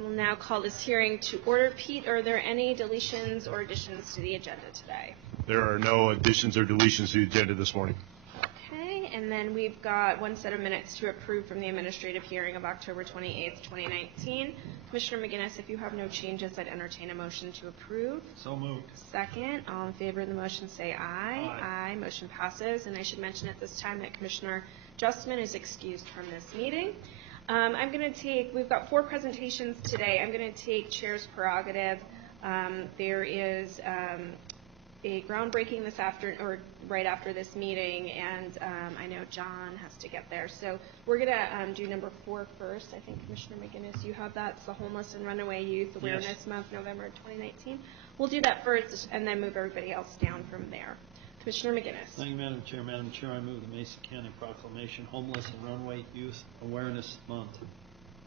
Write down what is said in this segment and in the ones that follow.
We'll now call this hearing to order. Pete, are there any deletions or additions to the agenda today? There are no additions or deletions to the agenda this morning. Okay, and then we've got one set of minutes to approve from the administrative hearing of October 28th, 2019. Commissioner McGinnis, if you have no changes, I'd entertain a motion to approve. So moved. Second, all in favor of the motion say aye. Aye. Motion passes. And I should mention at this time that Commissioner Justman is excused from this meeting. We've got 4 presentations today. I'm going to take chair's prerogative. There is a groundbreaking this afternoon, or right after this meeting, and I know John has to get there. So we're going to do number 4 first. I think, Commissioner McGinnis, you have that. It's the Homeless and Runaway Youth Awareness Month, November 2019. We'll do that first and then move everybody else down from there. Commissioner McGinnis. Thank you, Madam Chair. Madam Chair, I move the Mesa County Proclamation Homeless and Runaway Youth Awareness Month,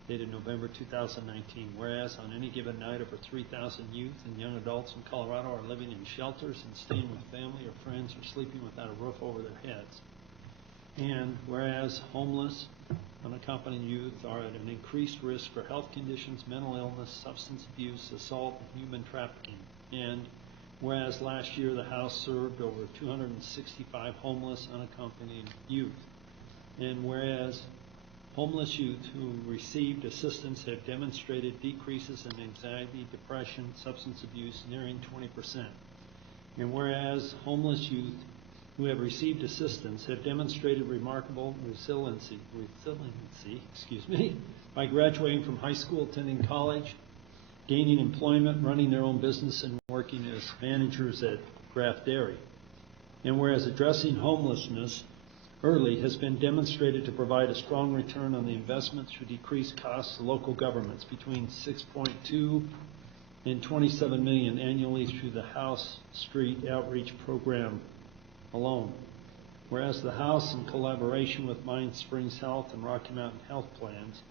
dated November 2019. Whereas on any given night, over 3,000 youth and young adults in Colorado are living in shelters and staying with family or friends or sleeping without a roof over their heads. And whereas homeless, unaccompanied youth are at an increased risk for health conditions, mental illness, substance abuse, assault, and human trafficking. And whereas last year the House served over 265 homeless, unaccompanied youth. And whereas homeless youth who received assistance have demonstrated decreases in anxiety, depression, substance abuse nearing 20%. And whereas homeless youth who have received assistance have demonstrated remarkable resiliency, by graduating from high school, attending college, gaining employment, running their own business, and working as managers at Graff Dairy. And whereas addressing homelessness early has been demonstrated to provide a strong return on the investment through decreased costs to local governments between $6.2 and $27 million annually through the House Street Outreach Program alone. Whereas the House, in collaboration with Mind Springs Health and Rocky Mountain Health Plans,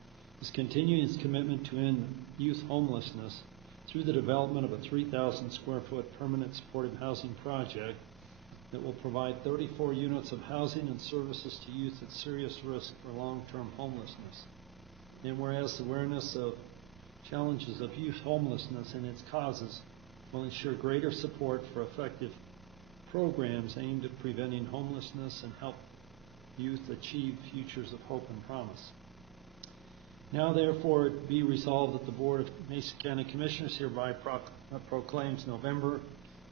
is continuing its commitment to end youth homelessness through the development of a 3,000 square foot permanent supportive housing project that will provide 34 units of housing and services to youth at serious risk for long-term homelessness. And whereas awareness of challenges of youth homelessness and its causes will ensure greater support for effective programs aimed at preventing homelessness and help youth achieve futures of hope and promise. Now, therefore, it be resolved that the Board of Mesa County Commissioners hereby proclaims November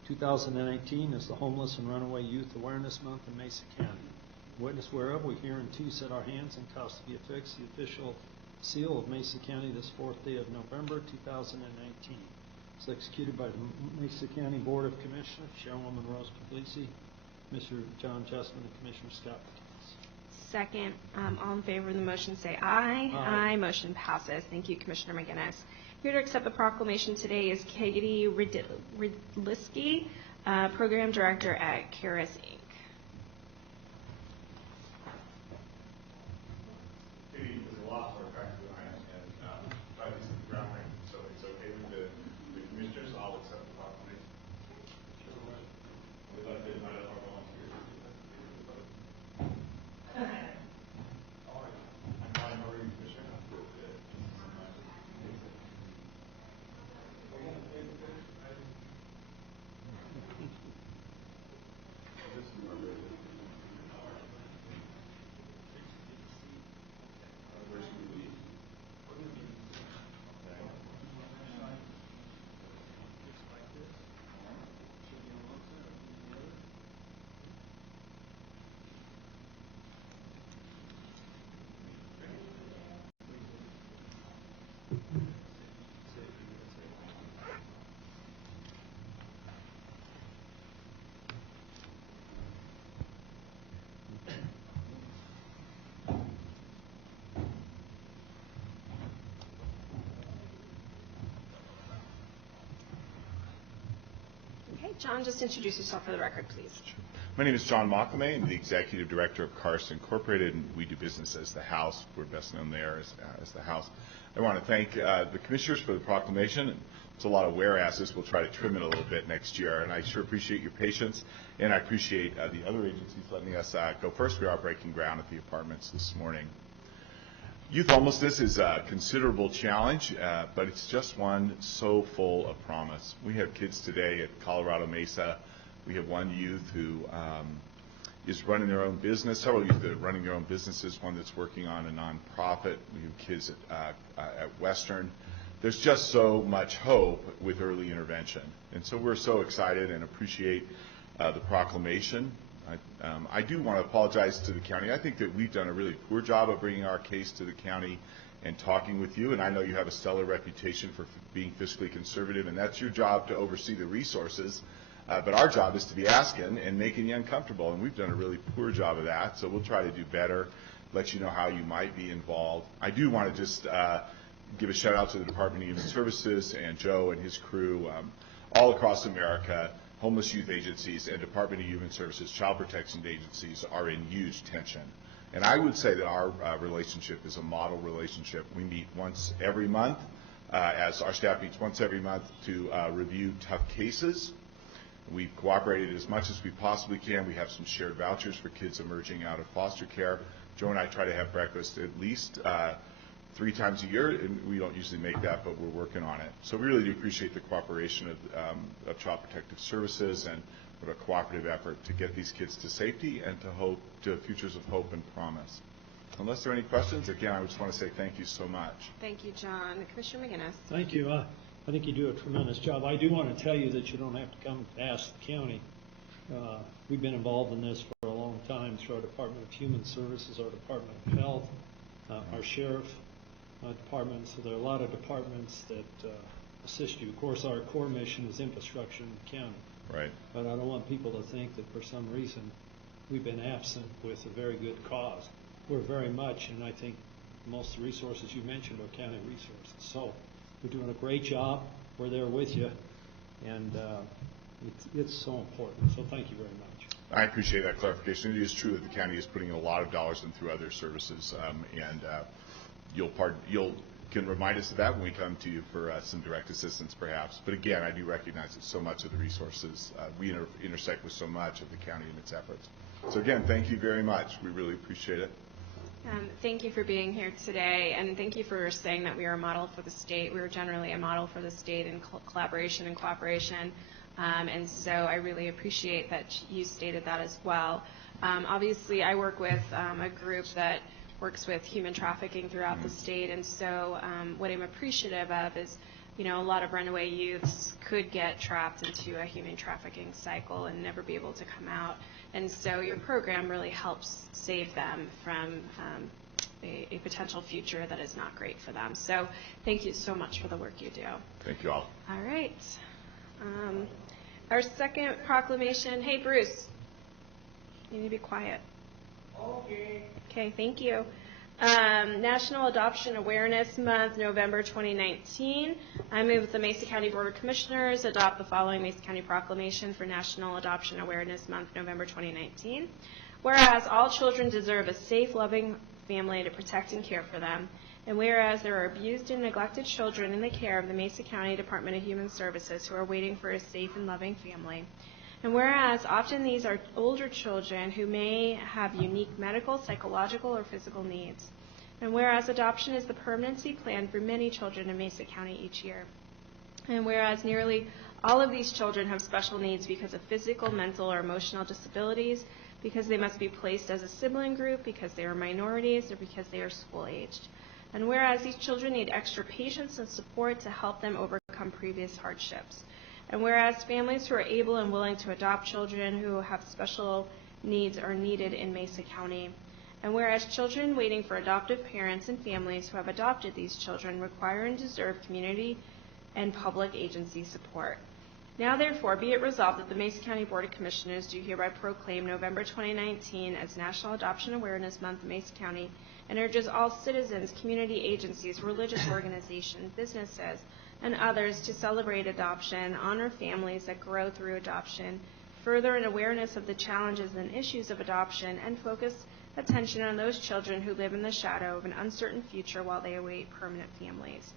2019 as the Homeless and Runaway Youth Awareness Month in Mesa County. Witness whereof we hereunto set our hands and cause to be affixed the official seal of Mesa County this 4th day of November 2019. It's executed by the Mesa County Board of Commissioners, Chairwoman Rose Puglisi, Commissioner John Justman, and Commissioner Scott McGinnis. Second, all in favor of the motion say aye. Aye. Motion passes. Thank you, Commissioner McGinnis. Here to accept the proclamation today is Katie Ridliski, Program Director at CARES, Inc. Katie was a lot more practical than I am, and but this is the groundbreaking, so it's okay with the commissioners. I'll accept the proclamation. Sure. We'd like to invite our volunteers to the vote. All right. I'm Brian Murray, Commissioner. Okay, John, just introduce yourself for the record, please. My name is John Mockame. I'm the Executive Director of CARS Incorporated, and we do business as the House. We're best known there as the House. I want to thank the Commissioners for the proclamation. It's a lot of whereases. We'll try to trim it a little bit next year, and I sure appreciate your patience, and I appreciate the other agencies letting us go first. We are breaking ground at the apartments this morning. Youth homelessness is a considerable challenge, but it's just one so full of promise. We have kids today at Colorado Mesa. We have one youth who is running their own business, several youth that are running their own businesses, one that's working on a nonprofit. We have kids at Western. There's just so much hope with early intervention. And so we're so excited and appreciate the proclamation. I do want to apologize to the county. I think that we've done a really poor job of bringing our case to the county and talking with you, and I know you have a stellar reputation for being fiscally conservative, and that's your job to oversee the resources. But our job is to be asking and making you uncomfortable, and we've done a really poor job of that, so we'll try to do better, let you know how you might be involved. I do want to just give a shout out to the Department of Human Services and Joe and his crew all across America. Homeless youth agencies and Department of Human Services, child protection agencies are in huge tension. And I would say that our relationship is a model relationship. We meet once every month, as our staff meets once every month to review tough cases. We've cooperated as much as we possibly can. We have some shared vouchers for kids emerging out of foster care. Joe and I try to have breakfast at least 3 times a year, and we don't usually make that, but we're working on it. So we really do appreciate the cooperation of Child Protective Services and of a cooperative effort to get these kids to safety and to futures of hope and promise. Unless there are any questions, again, I just want to say thank you so much. Thank you, John. Commissioner McGinnis. Thank you. I think you do a tremendous job. I do want to tell you that you don't have to come ask the county. We've been involved in this for a long time through our Department of Human Services, our Department of Health, our Sheriff Department. So there are a lot of departments that assist you. Of course, our core mission is infrastructure in the county. Right. But I don't want people to think that for some reason we've been absent with a very good cause. We're very much, and I think most of the resources you mentioned are county resources. So we're doing a great job. We're there with you, and it's so important. So thank you very much. I appreciate that clarification. It is true that the county is putting a lot of dollars in through other services, and you'll can remind us of that when we come to you for some direct assistance, perhaps. But again, I do recognize that so much of the resources we intersect with so much of the county and its efforts. So again, thank you very much. We really appreciate it. Thank you for being here today, and thank you for saying that we are a model for the state. We are generally a model for the state in collaboration and cooperation, and so I really appreciate that you stated that as well. Obviously, I work with a group that works with human trafficking throughout the state, and so what I'm appreciative of is, a lot of runaway youths could get trapped into a human trafficking cycle and never be able to come out. And so your program really helps save them from a potential future that is not great for them. So thank you so much for the work you do. Thank you all. All right. Our second proclamation. Hey, Bruce. You need to be quiet. Okay, thank you. National Adoption Awareness Month, November 2019. I move that the Mesa County Board of Commissioners adopt the following Mesa County Proclamation for National Adoption Awareness Month, November 2019. Whereas all children deserve a safe, loving family to protect and care for them, and whereas there are abused and neglected children in the care of the Mesa County Department of Human Services who are waiting for a safe and loving family, and whereas often these are older children who may have unique medical, psychological, or physical needs. And whereas adoption is the permanency plan for many children in Mesa County each year. And whereas nearly all of these children have special needs because of physical, mental, or emotional disabilities, because they must be placed as a sibling group, because they are minorities, or because they are school-aged. And whereas these children need extra patience and support to help them overcome previous hardships. And whereas families who are able and willing to adopt children who have special needs are needed in Mesa County. And whereas children waiting for adoptive parents and families who have adopted these children require and deserve community and public agency support. Now therefore be it resolved that the Mesa County Board of Commissioners do hereby proclaim November 2019 as National Adoption Awareness Month in Mesa County, and urges all citizens, community agencies, religious organizations, businesses, and others to celebrate adoption, honor families that grow through adoption, further an awareness of the challenges and issues of adoption, and focus attention on those children who live in the shadow of an uncertain future while they await permanent families.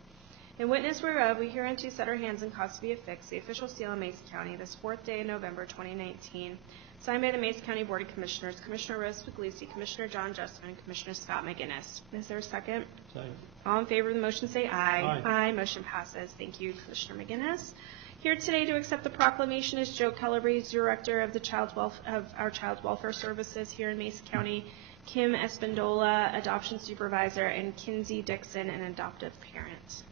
In witness whereof, we hereunto set our hands and cause to be affixed the official seal of Mesa County this 4th day of November 2019, signed by the Mesa County Board of Commissioners, Commissioner Rose Puglisi, Commissioner John Justman, and Commissioner Scott McGinnis. Is there a second? Second. All in favor of the motion say aye. Aye. Aye. Motion passes. Thank you, Commissioner McGinnis. Here today to accept the proclamation is Joe Kellery, Director of our Child Welfare Services here in Mesa County, Kim Espendola, Adoption Supervisor, and Kinsey Dixon, an adoptive parent.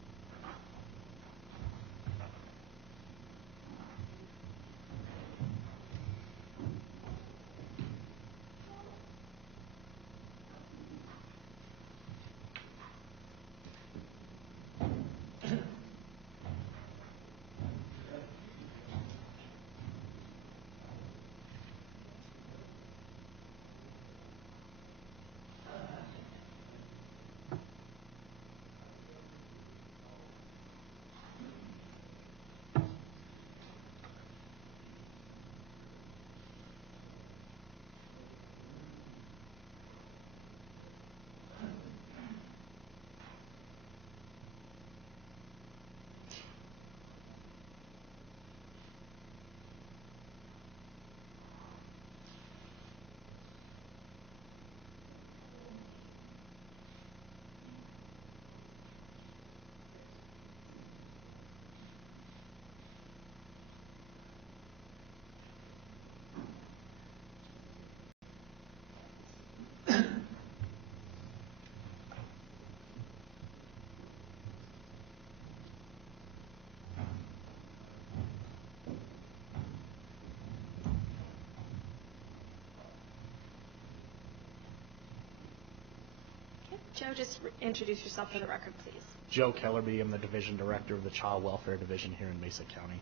Joe, just introduce yourself for the record, please. Joe Kellerby. I'm the Division Director of the Child Welfare Division here in Mesa County.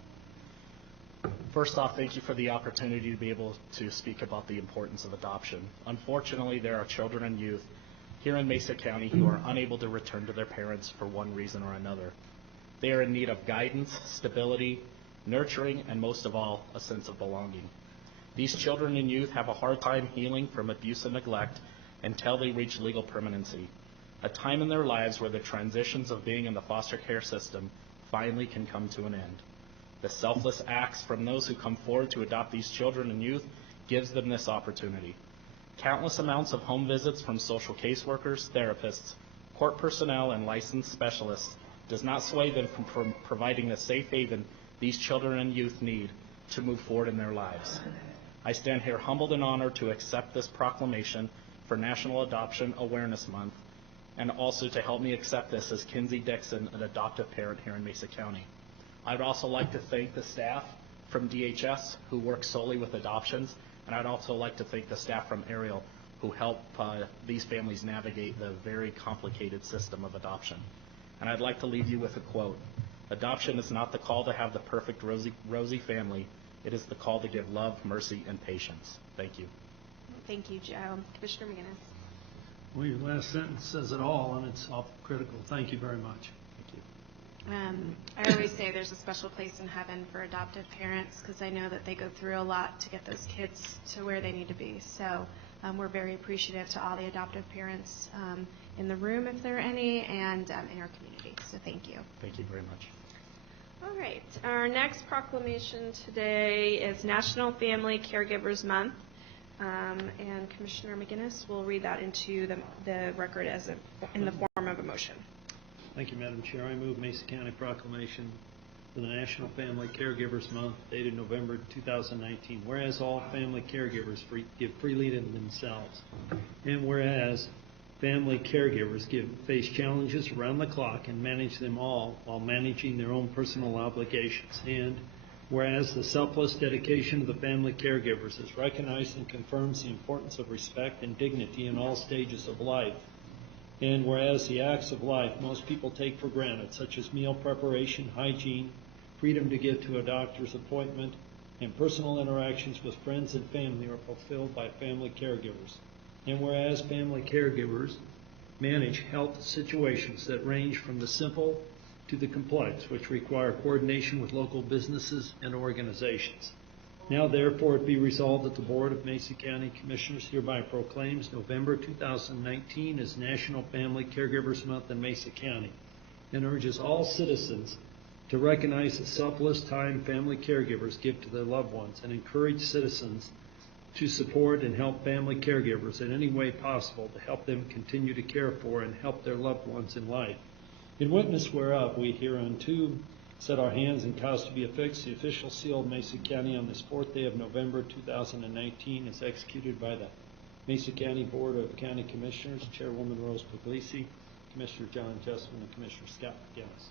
First off, thank you for the opportunity to be able to speak about the importance of adoption. Unfortunately, there are children and youth here in Mesa County who are unable to return to their parents for one reason or another. They are in need of guidance, stability, nurturing, and most of all, a sense of belonging. These children and youth have a hard time healing from abuse and neglect until they reach legal permanency, a time in their lives where the transitions of being in the foster care system finally can come to an end. The selfless acts from those who come forward to adopt these children and youth gives them this opportunity. Countless amounts of home visits from social caseworkers, therapists, court personnel, and licensed specialists does not sway them from providing the safe haven these children and youth need to move forward in their lives. I stand here humbled and honored to accept this proclamation for National Adoption Awareness Month, and also to help me accept this as Kinsey Dixon, an adoptive parent here in Mesa County. I'd also like to thank the staff from DHS who work solely with adoptions, and I'd also like to thank the staff from Ariel who help these families navigate the very complicated system of adoption. And I'd like to leave you with a quote. Adoption is not the call to have the perfect rosy family. It is the call to give love, mercy, and patience. Thank you. Thank you, Joe. Commissioner McGinnis. Well, your last sentence says it all, and it's critical. Thank you very much. Thank you. I always say there's a special place in heaven for adoptive parents because I know that they go through a lot to get those kids to where they need to be. So we're very appreciative to all the adoptive parents in the room, if there are any, and in our community. So thank you. Thank you very much. All right. Our next proclamation today is National Family Caregivers Month. And Commissioner McGinnis will read that into the record in the form of a motion. Thank you, Madam Chair. I move Mesa County Proclamation for the National Family Caregivers Month, dated November 2019. Whereas all family caregivers give freely to themselves, and whereas family caregivers face challenges around the clock and manage them all while managing their own personal obligations, and whereas the selfless dedication of the family caregivers is recognized and confirms the importance of respect and dignity in all stages of life, and whereas the acts of life most people take for granted, such as meal preparation, hygiene, freedom to get to a doctor's appointment, and personal interactions with friends and family are fulfilled by family caregivers, and whereas family caregivers manage health situations that range from the simple to the complex, which require coordination with local businesses and organizations. Now, therefore, it be resolved that the Board of Mesa County Commissioners hereby proclaims November 2019 as National Family Caregivers Month in Mesa County, and urges all citizens to recognize the selfless time family caregivers give to their loved ones, and encourage citizens to support and help family caregivers in any way possible to help them continue to care for and help their loved ones in life. In witness whereof, we hereunto set our hands and cause to be affixed the official seal of Mesa County on this 4th day of November 2019 as executed by the Mesa County Board of County Commissioners, Chairwoman Rose Puglisi, Commissioner John Justman, and Commissioner Scott McGinnis.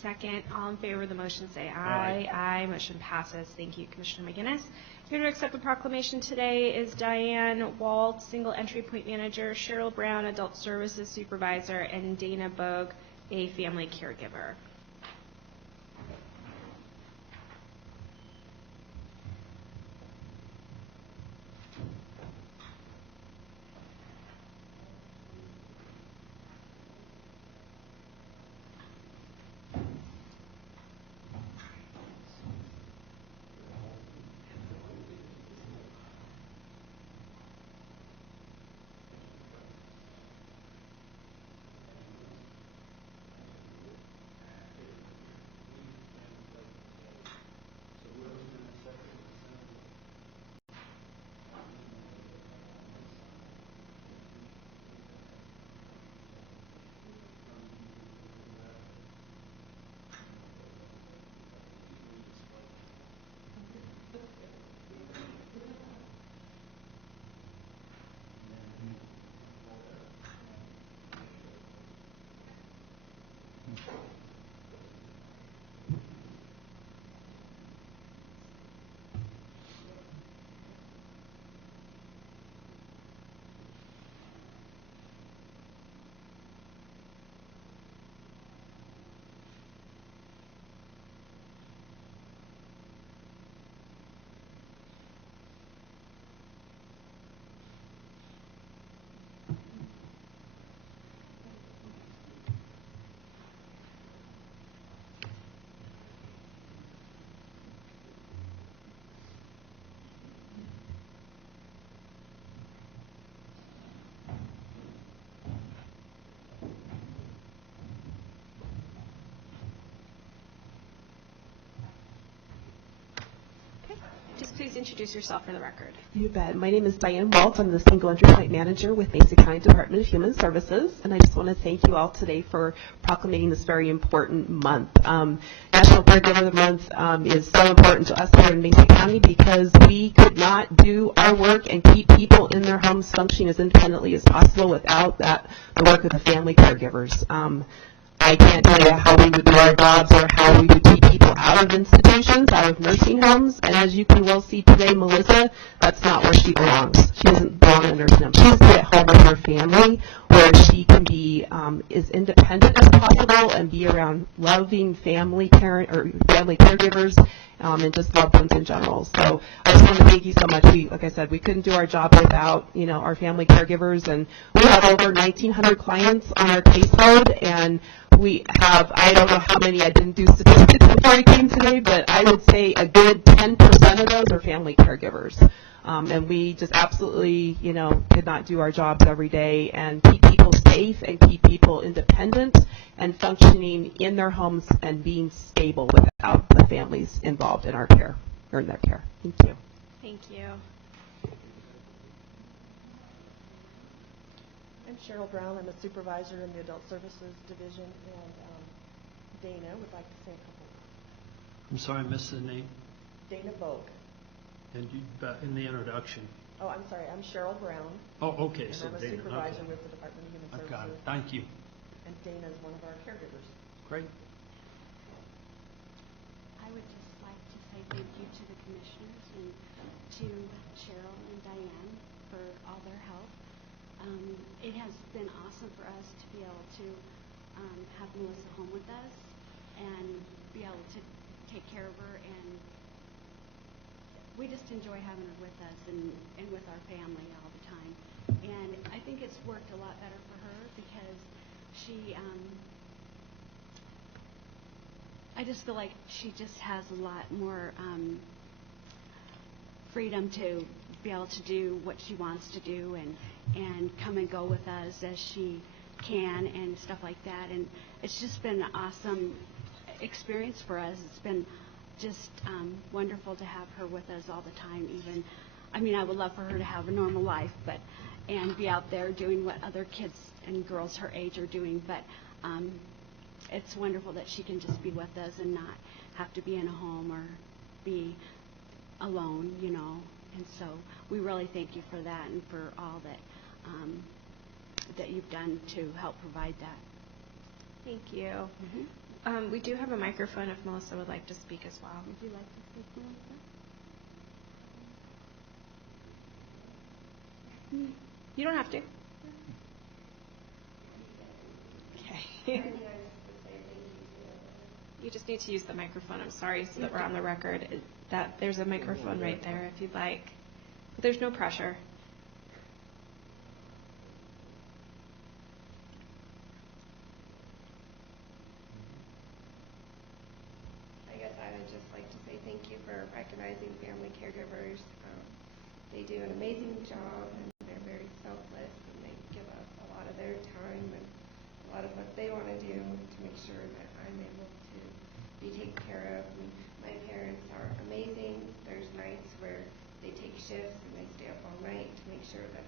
Second, all in favor of the motion say Aye. aye. Aye. Motion passes. Thank you, Commissioner McGinnis. Here to accept the proclamation today is Diane Wald, Single Entry Point Manager, Cheryl Brown, Adult Services Supervisor, and Dana Bogue, a Family Caregiver. Just please introduce yourself for the record. You bet. My name is Diane Waltz. I'm the Single Entry Point Manager with Mesa County Department of Human Services, and I just want to thank you all today for proclamating this very important month. National Caregiver Month is so important to us here in Mesa County because we could not do our work and keep people in their homes functioning as independently as possible without the work of the family caregivers. I can't tell you how we would do our jobs or how we would keep people out of institutions, out of nursing homes. And as you can well see today, Melissa, that's not where she belongs. She doesn't belong in a nursing home. She needs to be at home with her family where she can be as independent as possible and be around loving family caregivers and just loved ones in general. So I just want to thank you so much. Like I said, we couldn't do our job without, our family caregivers. And we have over 1,900 clients on our caseload, and we have, I don't know how many, I didn't do statistics before I came today, but I would say a good 10% of those are family caregivers. And we just absolutely, could not do our jobs every day and keep people safe and keep people independent and functioning in their homes and being stable without the families involved in our care, or in their care. Thank you. Thank you. I'm Cheryl Brown. I'm a supervisor in the Adult Services Division, and Dana would like to say a couple words. I'm sorry, I missed the name. Dana Bogue. And you, in the introduction. Oh, I'm sorry. I'm Cheryl Brown. Oh, okay. And So I'm a Dana, supervisor okay. with the Department of Human I've Services. got it. Thank you. And Dana is one of our caregivers. Great. I would just like to say thank you to the commissioners and to Cheryl and Diane for all their help. It has been awesome for us to be able to have Melissa home with us and be able to take care of her, and we just enjoy having her with us and with our family all the time. And I think it's worked a lot better for her because she I just feel like she just has a lot more freedom to be able to do what she wants to do and come and go with us as she can and stuff like that. And it's just been an awesome experience for us. It's been just wonderful to have her with us all the time, even I mean, I would love for her to have a normal life, and be out there doing what other kids and girls her age are doing. But it's wonderful that she can just be with us and not have to be in a home or be alone, you know. And so we really thank you for that and for all that you've done to help provide that. Thank you. We do have a microphone if Melissa would like to speak as well. Would you like to speak, Melissa? You don't have to. Okay. You just need to use the microphone, I'm sorry, so that we're on the record. There's a microphone right there if you'd like. But there's no pressure. I guess I would just like to say thank you for recognizing family caregivers. They do an amazing job, and they're very selfless, and they give up a lot of their time and a lot of what they want to do to make sure that I'm able to be taken care of. And my parents are amazing. There's nights where they take shifts and they stay up all night to make sure that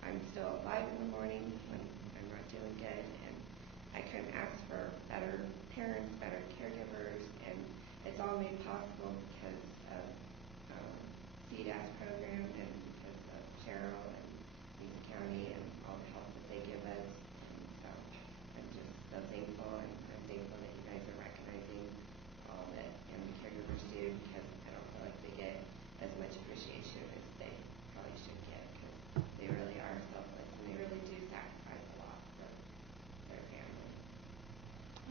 I'm still alive in the morning when I'm not doing good. And I couldn't ask for better parents, better caregivers, and it's all made possible because of CDAS program and because of Cheryl and Mesa County and all the help that they give us. And so I'm just so thankful, and I'm thankful that you guys are recognizing all that family caregivers do, because I don't feel like they get as much appreciation as they probably should get, because they really are selfless and they really do sacrifice a lot for their family.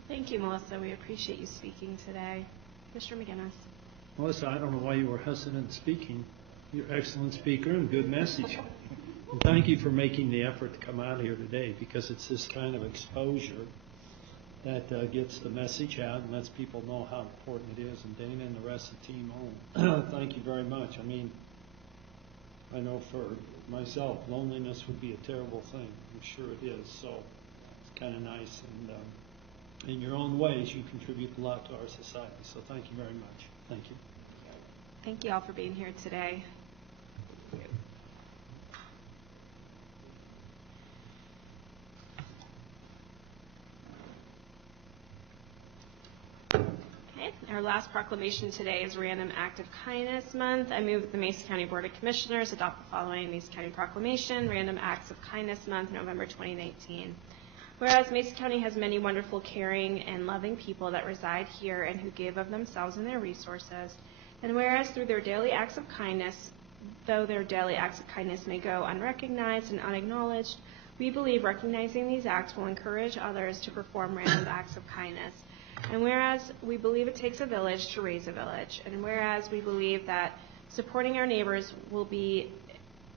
Thank you, Melissa. We appreciate you speaking today. Mr. McGinnis. Melissa, I don't know why you were hesitant speaking. You're an excellent speaker and good message. And thank you for making the effort to come out here today, because it's this kind of exposure that gets the message out and lets people know how important it is. And Dana and the rest of the team, thank you very much. I mean, I know for myself, loneliness would be a terrible thing. I'm sure it is. So it's kind of nice. And in your own ways, you contribute a lot to our society. So thank you very much. Thank you. Thank you all for being here today. Okay, our last proclamation today is Random Act of Kindness Month. I move that the Mesa County Board of Commissioners adopt the following Mesa County Proclamation, Random Acts of Kindness Month, November 2019. Whereas Mesa County has many wonderful, caring, and loving people that reside here and who give of themselves and their resources, and whereas through their daily acts of kindness, though their daily acts of kindness may go unrecognized and unacknowledged, we believe recognizing these acts will encourage others to perform random acts of kindness. And whereas we believe it takes a village to raise a village, and whereas we believe that supporting our neighbors will be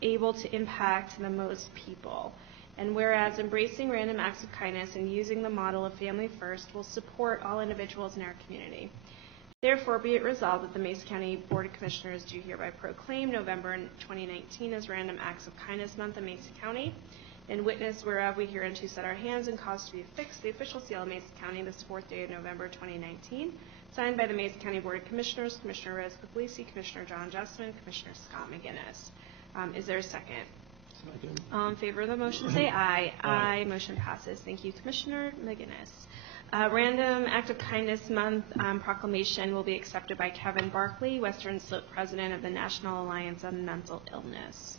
able to impact the most people, and whereas embracing random acts of kindness and using the model of family first will support all individuals in our community. Therefore, be it resolved that the Mesa County Board of Commissioners do hereby proclaim November 2019 as Random Acts of Kindness Month in Mesa County. In witness whereof we hereunto set our hands and cause to be affixed the official seal of Mesa County this 4th day of November 2019, signed by the Mesa County Board of Commissioners, Commissioner Rose Puglisi, Commissioner John Justman, Commissioner Scott McGinnis. Is there a second? Second. All in favor of the motion, say aye. Aye. Motion passes. Thank you, Commissioner McGinnis. Random Act of Kindness Month proclamation will be accepted by Kevin Barkley, Western Slope President of the National Alliance on Mental Illness.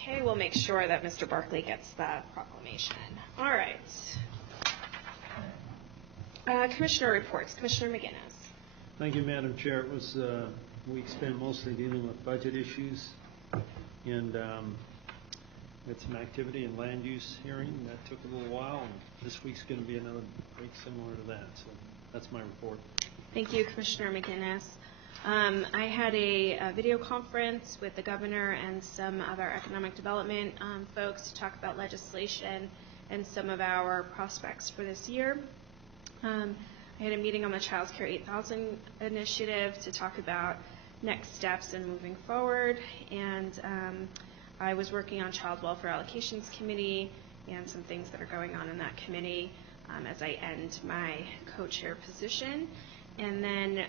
Okay, we'll make sure that Mr. Barkley gets that proclamation. All right. Commissioner reports. Commissioner McGinnis. Thank you, Madam Chair. It was a week spent mostly dealing with budget issues, and had some activity and land use hearing. That took a little while, and this week's going to be another week similar to that. So that's my report. Thank you, Commissioner McGinnis. I had a video conference with the governor and some other economic development folks to talk about legislation and some of our prospects for this year. I had a meeting on the Child Care 8000 initiative to talk about next steps and moving forward, and I was working on Child Welfare Allocations Committee and some things that are going on in that committee as I end my co-chair position. And then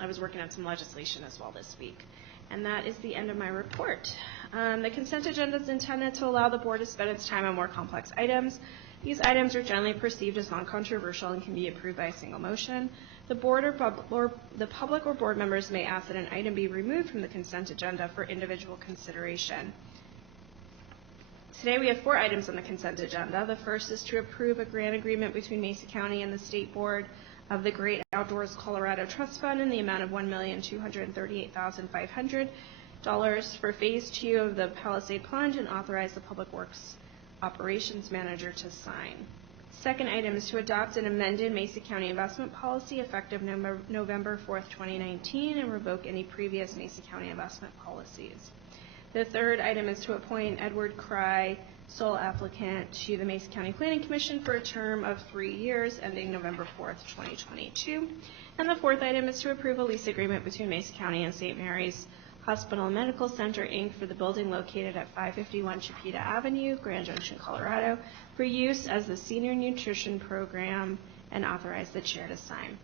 I was working on some legislation as well this week. And that is the end of my report. The consent agenda is intended to allow the board to spend its time on more complex items. These items are generally perceived as non-controversial and can be approved by a single motion. The board or the public or board members may ask that an item be removed from the consent agenda for individual consideration. Today we have 4 items on the consent agenda. The first is to approve a grant agreement between Mesa County and the State Board of the Great Outdoors Colorado Trust Fund in the amount of $1,238,500 for Phase 2 of the Palisade Plunge, and authorize the Public Works Operations Manager to sign. Second item is to adopt an amended Mesa County investment policy effective November 4th, 2019, and revoke any previous Mesa County investment policies. The third item is to appoint Edward Cry, sole applicant, to the Mesa County Planning Commission for a term of 3 years ending November 4th, 2022. And the fourth item is to approve a lease agreement between Mesa County and St. Mary's Hospital and Medical Center, Inc. for the building located at 551 Chipeta Avenue, Grand Junction, Colorado, for use as the Senior Nutrition Program, and authorize the chair to sign.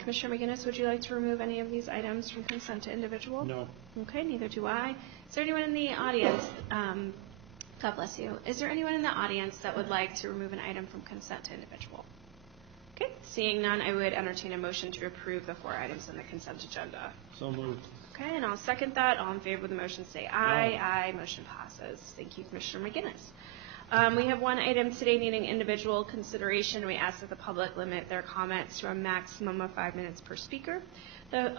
Commissioner McGinnis, would you like to remove any of these items from consent to individual? No. Okay, neither do I. Is there anyone in the audience, God bless you, is there anyone in the audience that would like to remove an item from consent to individual? Okay, seeing none, I would entertain a motion to approve the 4 items on the consent agenda. So moved. Okay, and I'll second that. All in favor of the motion say aye. Aye. Motion passes. Thank you, Commissioner McGinnis. We have one item today needing individual consideration. We ask that the public limit their comments to a maximum of 5 minutes per speaker. The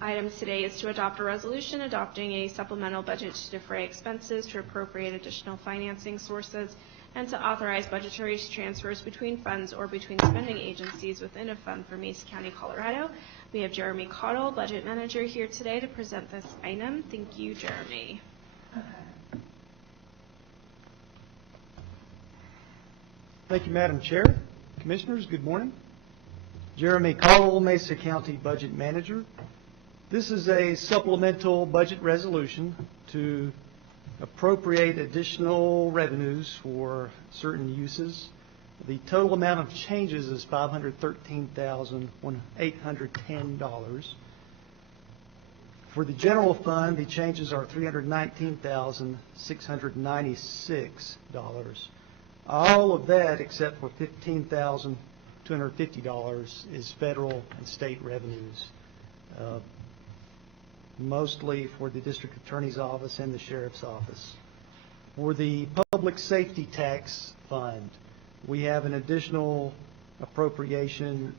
item today is to adopt a resolution adopting a supplemental budget to defray expenses, to appropriate additional financing sources, and to authorize budgetary transfers between funds or between spending agencies within a fund for Mesa County, Colorado. We have Jeremy Cottle, Budget Manager, here today to present this item. Thank you, Jeremy. Thank you, Madam Chair. Commissioners, good morning. Jeremy Cottle, Mesa County Budget Manager. This is a supplemental budget resolution to appropriate additional revenues for certain uses. The total amount of changes is $513,810. For the general fund, the changes are $319,696. All of that, except for $15,250, is federal and state revenues, mostly for the district attorney's office and the sheriff's office. For the public safety tax fund, we have an additional appropriation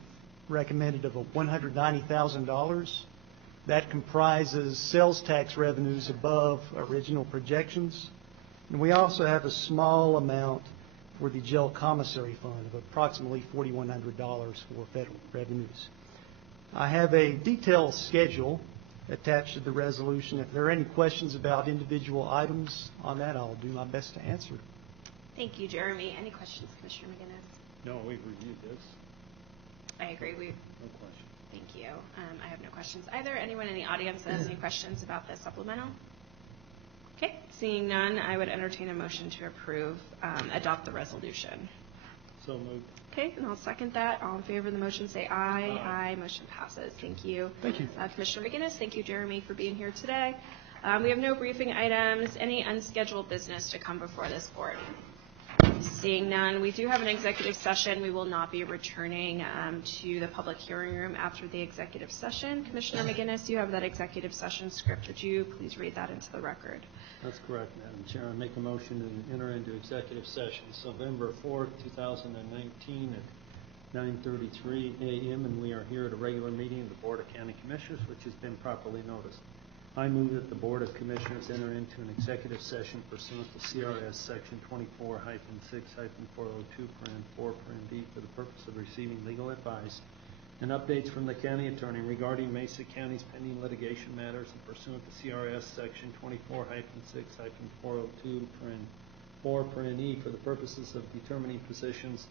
recommended of $190,000. That comprises sales tax revenues above original projections. And we also have a small amount for the jail commissary fund of approximately $4,100 for federal revenues. I have a detailed schedule attached to the resolution. If there are any questions about individual items on that, I'll do my best to answer. Thank you, Jeremy. Any questions, Commissioner McGinnis? No, we've reviewed this. I agree. No question. Thank you. I have no questions either. Anyone in the audience that has any questions about the supplemental? Okay, seeing none, I would entertain a motion to approve, adopt the resolution. So moved. Okay, and I'll second that. All in favor of the motion say aye. Aye. Motion passes. Thank you. Thank you. Commissioner McGinnis, thank you, Jeremy, for being here today. We have no briefing items. Any unscheduled business to come before this board? Seeing none, we do have an executive session. We will not be returning to the public hearing room after the executive session. Commissioner McGinnis, you have that executive session script. Would you please read that into the record? That's correct, Madam Chair. I make a motion to enter into executive session November 4th, 2019 at 9:33 a.m. and we are here at a regular meeting of the Board of County Commissioners, which has been properly noticed. I move that the Board of Commissioners enter into an executive session pursuant to CRS Section 24-6-402(4)(d) for the purpose of receiving legal advice and updates from the County Attorney regarding Mesa County's pending litigation matters and pursuant to CRS Section 4.e for the purposes of determining positions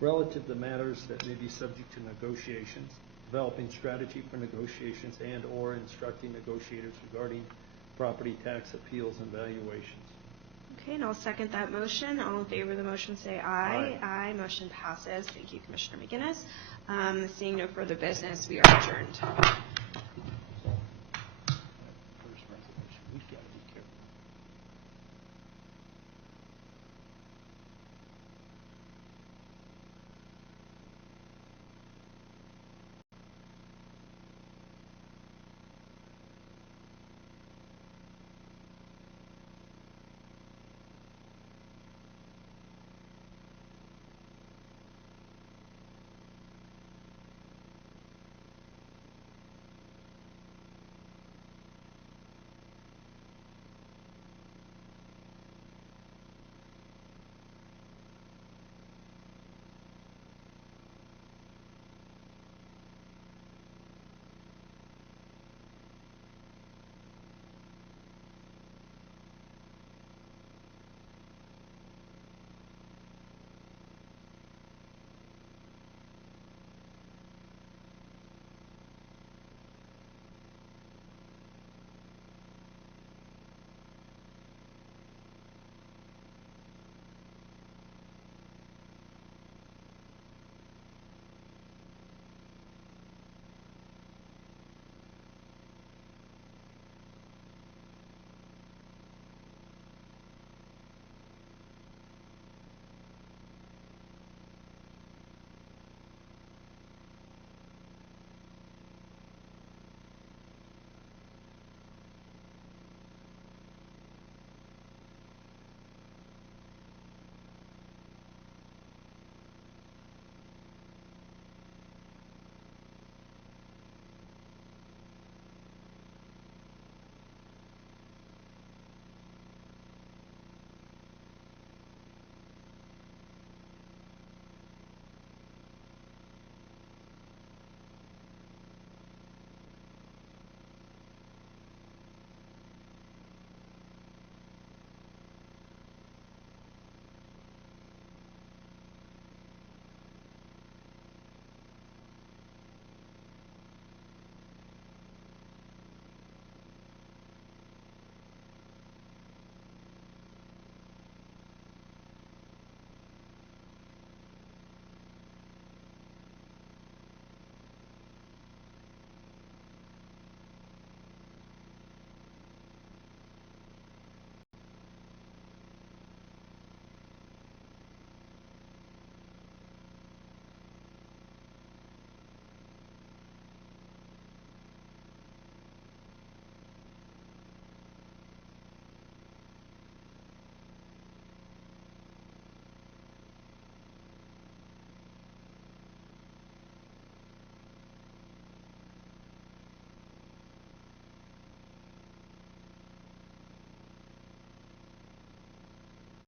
relative to matters that may be subject to negotiations, developing strategy for negotiations, and/or instructing negotiators regarding property tax appeals and valuations. Okay, and I'll second that motion. All in favor of the motion say aye. Aye. Aye. Motion passes. Thank you, Commissioner McGinnis. Seeing no further business, we are adjourned.